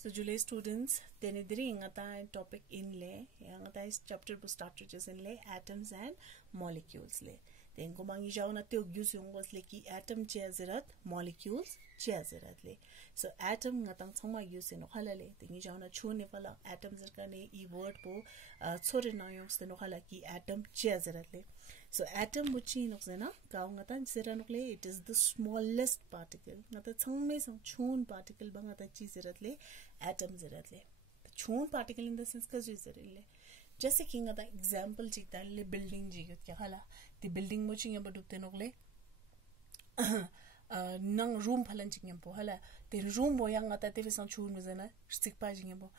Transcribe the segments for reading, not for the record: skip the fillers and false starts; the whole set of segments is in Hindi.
So July students, then ngata topic in le, ngata is chapter bu start just in le atoms and molecules le. Then ko mangi jao na te use yung was le ki atom che azirat, molecules che azirat le. So atom ngata thoma use no khala le. Then jao na chune wala atoms ka ne e word po chore na yung ste no khala ki atom che azirat le. So atom muchi nok zena ka ngata zera nok le, it is the smallest particle. Ngata thongme sang chun particle ba ngata chi zerat le atom zerat le. The chun particle in the sense ka zerat le. जैसे कि ngata example जीता ले building जी क्या हाला the building मुझे यहाँ बड़ुपते नोकले नंग room फलन जी यहाँ पो हाला ते room वो यहाँ ngata ते वैसा चूर में जना सिक्पा जी यहाँ पो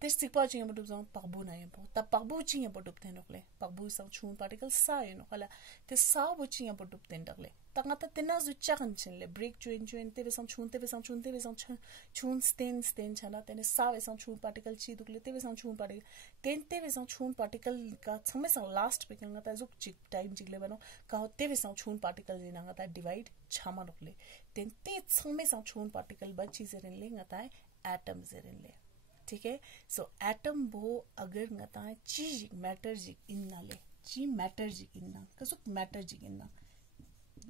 ते सिक्पा जी यहाँ बड़ुपते हैं पकबू ना यहाँ पो तब पकबू जी यहाँ बड़ुपते नोकले पकबू संग चूर particle सा ये नो हाला ते सा वो जी यहाँ बड़ुपते नोकले ngata tena zu chagan chen le break join te ve sang chun stain chana tene sa ve sang chun particle chi dukle te ve sang chun particle ten te ve sang chun particle ka chame sang last pe ngata zuk chik time jigle bano ka te ve sang chun particle jina ngata divide chama dukle ten te chame sang chun particle ba chi zerin le ngata atom zerin le ठीक है so atom bo agar ngata chi matter ji inna le chi matter ji inna kasuk matter ji inna.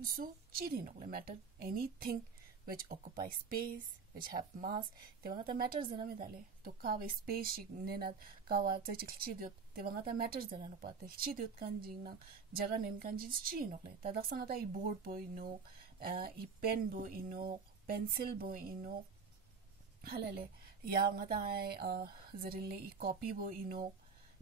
So, chiri no matter anything which occupies space, which have mass. Te wangata matters dena me dale. To kawe space shi nena kawa cha chi diot. Te wangata matters dena no pate. Chi diot kanjing na jaga nen kanjing chi no le. Ta daksa ngata I board bo ino, I pen bo ino, pencil bo ino. Halale ya ngata zerille I copy bo ino.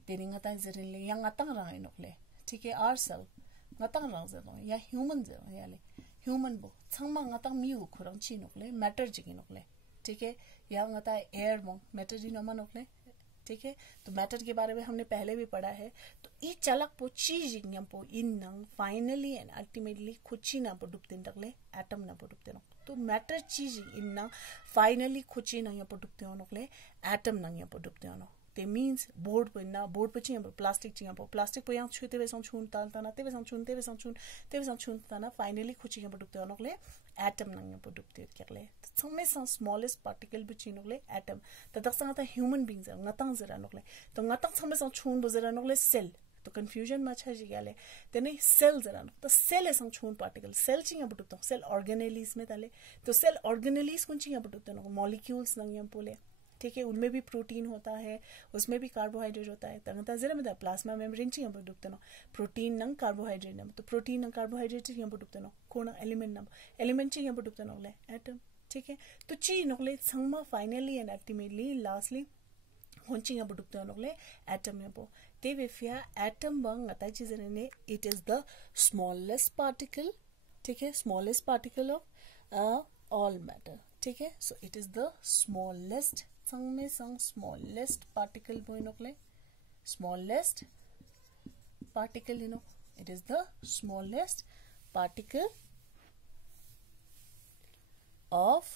Te ngata zerille yang ngata rang ino le. ठीक है ourselves ngatang rang ze ya human ze ya le human bo changma ngatang mi u khurang chi nok le matter ji nok le ठीक है या ngata air mo matter ji no ma nok le ठीक है तो मैटर के बारे में हमने पहले भी पढ़ा है तो ई चलक पो चीज यम पो इन नंग फाइनली एंड अल्टीमेटली खुची ना पो डुबते तकले एटम ना पो डुबते तो मैटर चीज इन ना फाइनली खुची ना यम पो डुबते नकले एटम ना यम पो डुबते नो ते मीन्स बोर्ड पे ना बोर्ड पे चाहिए प्लास्टिक चाहिए प्लास्टिक पे यहाँ छूते वैसा छून तालता ना ते वैसा छून ताना फाइनली खुची यहाँ पर डुबते हो नकले एटम ना यहाँ पर डुबते हो क्या ले तो समय सा स्मॉलेस्ट पार्टिकल भी चाहिए नकले एटम तो तक संगता ह्यूमन बीइंग्स ngata जरा नकले तो ngata समय सा छून बजरा नकले सेल तो कंफ्यूजन मचा जी क्या ले ते नहीं सेल जरा न तो सेल ऐसा छून पार्टिकल सेल चाहिए यहाँ पर डुबते सेल ऑर्गेनेलिस में ताले तो सेल ऑर्गेनेलिस कौन चाहिए यहाँ पर डुबते नो मॉलिक्यूल्स ना यहाँ पोले ठीक है उनमें भी प्रोटीन होता है उसमें भी कार्बोहाइड्रेट होता है तंगता जरा में प्लाज्मा मेम्ब्रेन ची यंप डुबते नो प्रोटीन नंग कार्बोहाइड्रेट नंग तो प्रोटीन नंग कार्बोहाइड्रेट ची यंप डुबते नो कोना एलिमेंट ची यंप डुबते नो ले एटम ठीक है तो ची नोले संगमा फाइनली एंड अल्टीमेटली लास्टली होंची यंप डुबते नो ले एटम यंप ते वेफिया एटम बंग अता चीज ने it is the smallest particle ठीक है smallest particle of all matter ठीक है so it is the smallest संग में संग smallest particle boy नोकले smallest particle you know it is the smallest particle of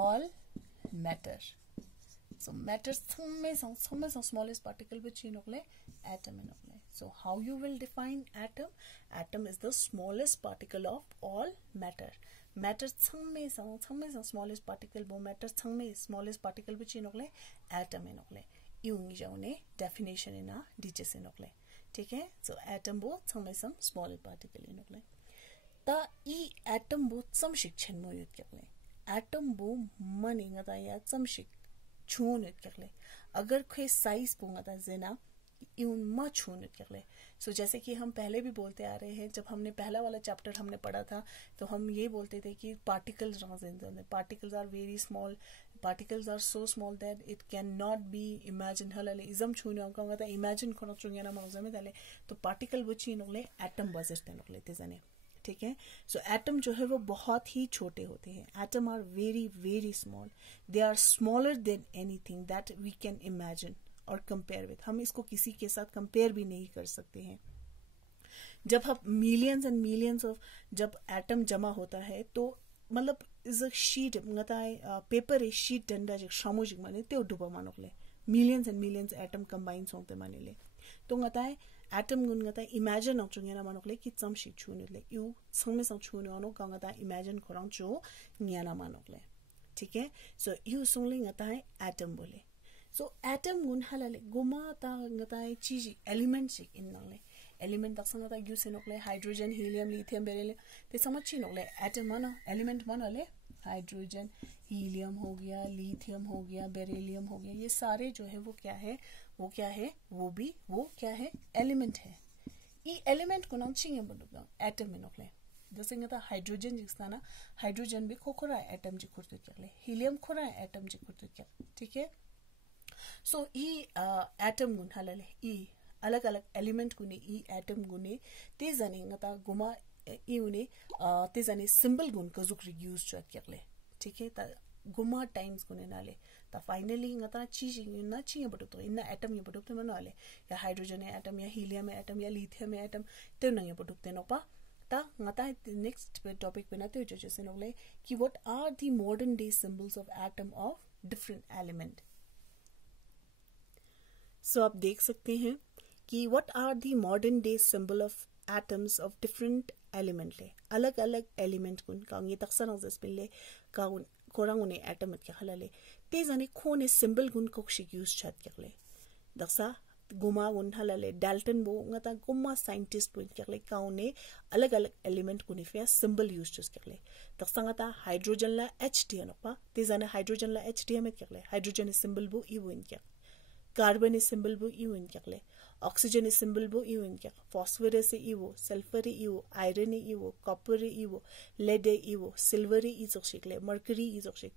all matter so matter संग में संग smallest particle which you नोकले atom नोकले so how you will define atom is the smallest particle of all matter matter संग में smallest particle वो matter संग में smallest particle भी चीन नोकले atom है नोकले यूंगी जाओ ने definition है ना डीचे से नोकले ठीक है so atom वो संग में small particle है नोकले ता ई atom वो समशिक्षण में युद्ध क्या ले atom वो मनेंगा ता या समशिक छून युद्ध क्या ले अगर कोई size पोंगा ता जना यूं मच छून युद्ध क्या ले सो जैसे कि हम पहले भी बोलते आ रहे हैं जब हमने पहला वाला चैप्टर हमने पढ़ा था तो हम ये बोलते थे कि particles particles are very small particles are so small that it can not be imagine हलले इजम छूने कहूँगा तो इमेजिन करना चुनिया ना मौजूद में डाले तो पार्टिकल वो चीज नकले एटम बजते नकले थे जाने ठीक है सो एटम जो है वो बहुत ही छोटे होते हैं atom are very very small they are smaller than anything that we can imagine और कंपेयर विद हम इसको किसी के साथ कंपेयर भी नहीं कर सकते हैं जब हम मिलियंस एंड मिलियंस ऑफ जब एटम जमा होता है तो मतलब is a sheet ngata paper a sheet डंडा जे सामूजिक माने ते डुबा मानोले millions and millions atom combine सोंते मानेले तो ngata एटम गुन ngata इमेजिन न चुङेना मानोले कि चम शीट छुनेले यु संमे सं छुने अनो ngata इमेजिन खरां छु न्याना मानोले ठीक है. So यू सुंगले ngata है एटम बोले. So एटम गुन हलाले गुमा ता ngata है चीज एलिमेंट चिक इन नले एलिमेंट तक संगता यू से नोकले हाइड्रोजन हीलियम लिथियम बेरिलियम ते समझी नोकले एटम माना एलिमेंट माना ले हाइड्रोजन हीलियम हो गया, लिथियम हो गया, बेरिलियम हो गया, ये सारे जो है वो क्या है वो क्या है एलिमेंट है. ई एलिमेंट को नाम चिंगे बंदो एटम में नोकले जैसे ngata हाइड्रोजन जिक्स्ताना हाइड्रोजन भी खोखरा एटम जी खुर्तु क्या हीलियम खोरा एटम जी खुर्तु क्या. ठीक है. सो ई एटम गुन हलाले ई अलग अलग एलिमेंट गुने ई एटम गुने ते जाने ngata गुमा ई उने ते जाने सिंबल गुन का जुक्र यूज चत क्या. ठीक है. ता गुमा टाइम्स गुने नाले ता फाइनली ngata चीज ना चिंगे बटो तो इना एटम ये बटो तो मनाले या हाइड्रोजन है एटम या हीलियम है एटम या लिथियम है एटम ते नंगे बटो ते नोपा ता ngata नेक्स्ट टॉपिक पे ना तो जो जैसे नोले कि what are the modern day symbols of atom of different element. So आप देख सकते हैं कि what are the modern day symbol of atoms of different element ले अलग अलग एलिमेंट कुन कांगे तक्सन ऑफ स्पेले काउन कोरांगुने एटम के हलाले ते जाने खोने सिंबल गुन कोक्षि यूज छत केले दक्सा गुमा गुन हलाले डाल्टन बो ngata गुमा साइंटिस्ट पुन केले काउने अलग अलग एलिमेंट कुने फिया सिंबल यूज चुस केले दक्सा ngata हाइड्रोजन ला Hd अनपा ते जाने हाइड्रोजन ला Hd में केले हाइड्रोजन सिंबल बो ई विन के कार्बन सिंबल बो ई विन केले ऑक्सीजन सिंबल बो ई विन के फास्फोरस ई वो सल्फर ई वो आयरन ई वो कॉपर ई वो लेड ई वो सिल्वर ई जोशिकले मर्करी ई जोशिक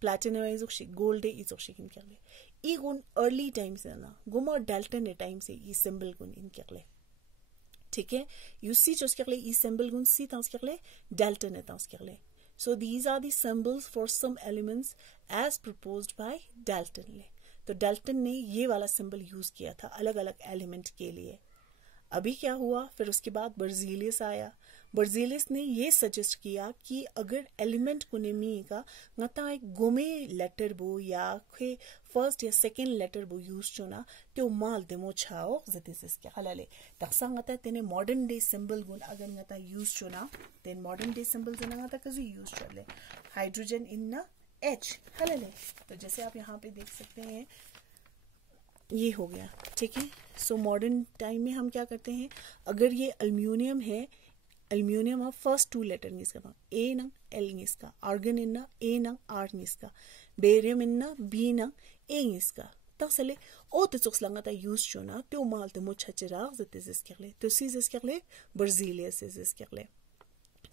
प्लैटिनम ई जोशिक गोल्ड ई जोशिक इन केले ई गुन अर्ली टाइम से ना गुमा डाल्टन ने टाइम से ई सिंबल गुन इन केले. ठीक है. यू सी जोस केले ई सिंबल गुन सी तांस केले डाल्टन ने तांस केले. So these are the symbols for some elements as proposed by Dalton ले. तो डाल्टन ने ये वाला सिंबल यूज किया था अलग अलग एलिमेंट के लिए. अभी क्या हुआ फिर उसके बाद बर्जीलियस आया. बर्जीलियस ने ये सजेस्ट किया कि अगर एलिमेंट को नेमी का ngata एक गोमे लेटर बो या खे फर्स्ट या सेकंड लेटर बो यूज चुना तो माल देमो छाओ जतिस के हलाले तक्सा ngata तेने मॉडर्न डे सिंबल गुन अगर ngata यूज चुना देन मॉडर्न डे सिंबल जना ngata कजू यूज चले हाइड्रोजन इन ना H हलाले. तो जैसे आप यहाँ पे देख सकते हैं ये हो गया. ठीक है. सो मॉडर्न टाइम में हम क्या करते हैं अगर ये अल्यूमिनियम है aluminium of first two letter नीस का ए ना एल नीस का आर्गन इन ना ए ना आर नीस का बेरियम इन ना बी ना ए नीस का तसले ओ तो चुक्स लंगा यूज चुना तो माल तो मुछ चराग जते जिस करले तो सी जिस करले बर्जीलियस जिस करले.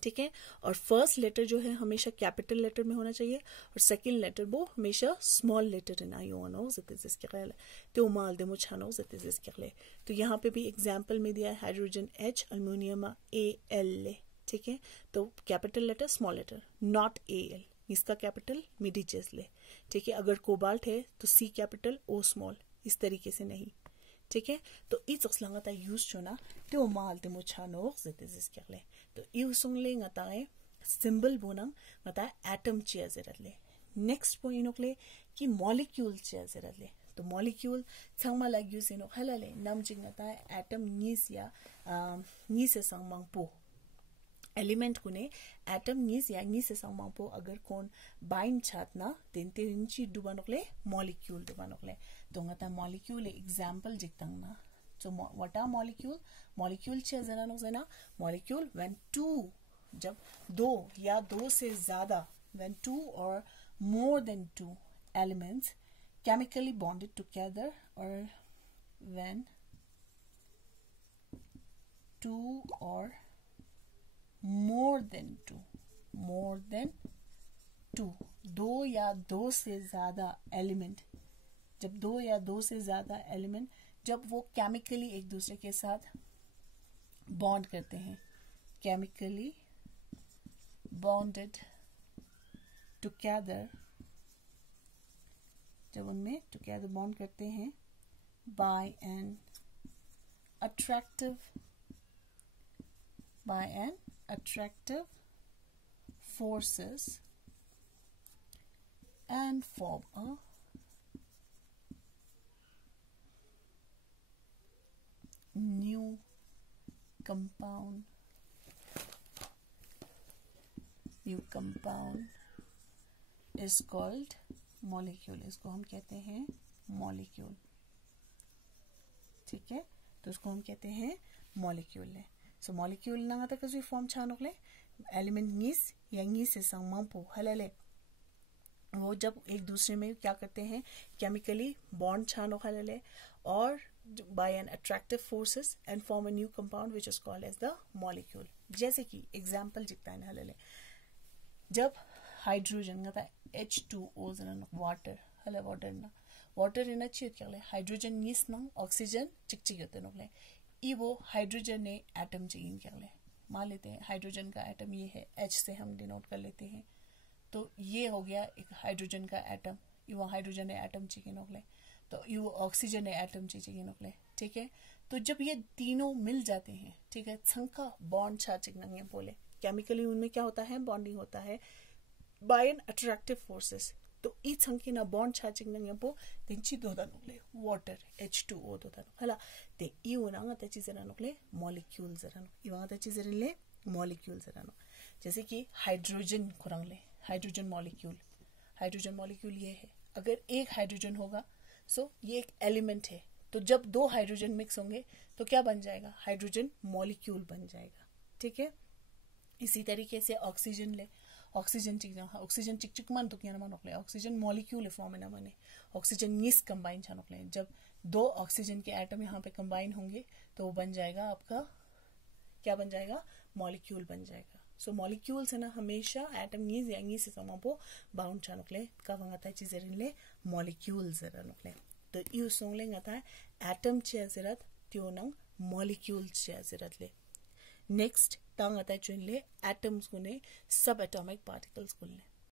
ठीक है. और फर्स्ट लेटर जो है हमेशा कैपिटल लेटर में होना चाहिए और सेकंड लेटर वो हमेशा स्मॉल लेटर इन आयोनो जिस करले तो माल दे मुछानो जिस करले. तो यहाँ पे भी एग्जांपल में दिया है हाइड्रोजन H अल्यूमिनियम Al. ठीक है. तो capital letter small letter not Al इसका कैपिटल मिडिचेस ले. ठीक है. अगर कोबाल्ट है तो C कैपिटल O स्मॉल इस तरीके से नहीं. ठीक है. तो इस लंगा यूज चुना तो माल दे मुछानो जिस करले. तो इउसुंगले ngata सिंबल बोना ngata एटम चेजरले. नेक्स्ट पॉइंट कि मॉलिक्यूल चेजरले. तो मॉलिक्यूल छंगमा लाग यूज नो हलाले नाम जिंगता एटम नीस या नीस संगमंगपो एलिमेंट कुने एटम नीस या नीस संगमंगपो अगर कोन बाइंड छातना तेनते इंची दुबानोले मॉलिक्यूल दुबानोले. तो ngata मॉलिक्यूल एग्जांपल जितंगना. So what are molecule? Molecule चेजना नो जना molecule when two जब दो या दो से ज़्यादा when two or more than two elements chemically bonded together or when two or more than two दो या दो से ज़्यादा एलिमेंट जब दो या दो से ज़्यादा एलिमेंट जब वो केमिकली एक दूसरे के साथ बॉन्ड करते हैं केमिकली बॉन्डेड टुगेदर जब उनमें टुगेदर बॉन्ड करते हैं by an attractive forces and form a new compound is called molecule, इसको हम कहते हैं मॉलिक्यूल, ठीक है, तो उसको हम कहते हैं मॉलिक्यूल ले। सो मॉलिक्यूल ना तक जो फॉर्म छानोक ले एलिमेंट नीस या नीस से संगमपो हलले, वो जब एक दूसरे में क्या करते हैं, केमिकली बॉन्ड छानो हलले और by an attractive forces and form a new compound which is called as the molecule। जैसे कि एग्जाम्पल जितना है हलले, जब हाइड्रोजन का H2O जन वाटर हले वाटर ना वाटर इन अच्छी क्या ले हाइड्रोजन नीस ना ऑक्सीजन चिक होते नोले, ई वो हाइड्रोजन ने एटम चाहिए क्या ले, मान लेते हैं हाइड्रोजन का एटम ये है, H से हम डिनोट कर लेते हैं, तो ये हो गया एक हाइड्रोजन का एटम, ये वो हाइड्रोजन ने एटम चाहिए नोले, तो ये वो ऑक्सीजन ने एटम चाहिए नोले, ठीक है। तो जब ये तीनों मिल जाते हैं, ठीक है, संका बॉन्ड छाचिक बोले, केमिकली उनमें क्या होता है, बॉन्डिंग होता है बाय एन अट्रैक्टिव फोर्सेस, तो ई संकी ना बॉन्ड छाचिक पो तेंची दोदा नोले वाटर H2O दोदा हला ते ई उनांगा तची जरा नोले मॉलिक्यूल जरा नो, इवांगा तची जरा ले मॉलिक्यूल जरा नो, जैसे कि हाइड्रोजन कुरंग ले हाइड्रोजन मॉलिक्यूल ये है, अगर एक हाइड्रोजन होगा सो ये एक एलिमेंट है, तो जब दो हाइड्रोजन मिक्स होंगे तो क्या बन जाएगा, हाइड्रोजन मॉलिक्यूल बन जाएगा, ठीक है। इसी तरीके से ऑक्सीजन ले, ऑक्सीजन चिक मान तो क्या मान ऑक्सीजन मॉलिक्यूल फॉर्म है माने ऑक्सीजन नीस कंबाइन छानोकले, जब दो ऑक्सीजन के एटम यहाँ पे कंबाइन होंगे तो वो बन जाएगा आपका क्या बन जाएगा, मॉलिक्यूल बन जाएगा। सो मॉलिक्यूल्स है ना हमेशा एटम नीस या नीस से समापो बाउंड छानोकले का वंगाता चीजें ले मॉलिक्यूल जरा नोकले, तो यू सोंगले ngata एटम चे जरत त्यो नंग मॉलिक्यूल चे जरत ले। नेक्स्ट तांग आता चुन ले एटम्स को ने सब एटॉमिक पार्टिकल्स को ले,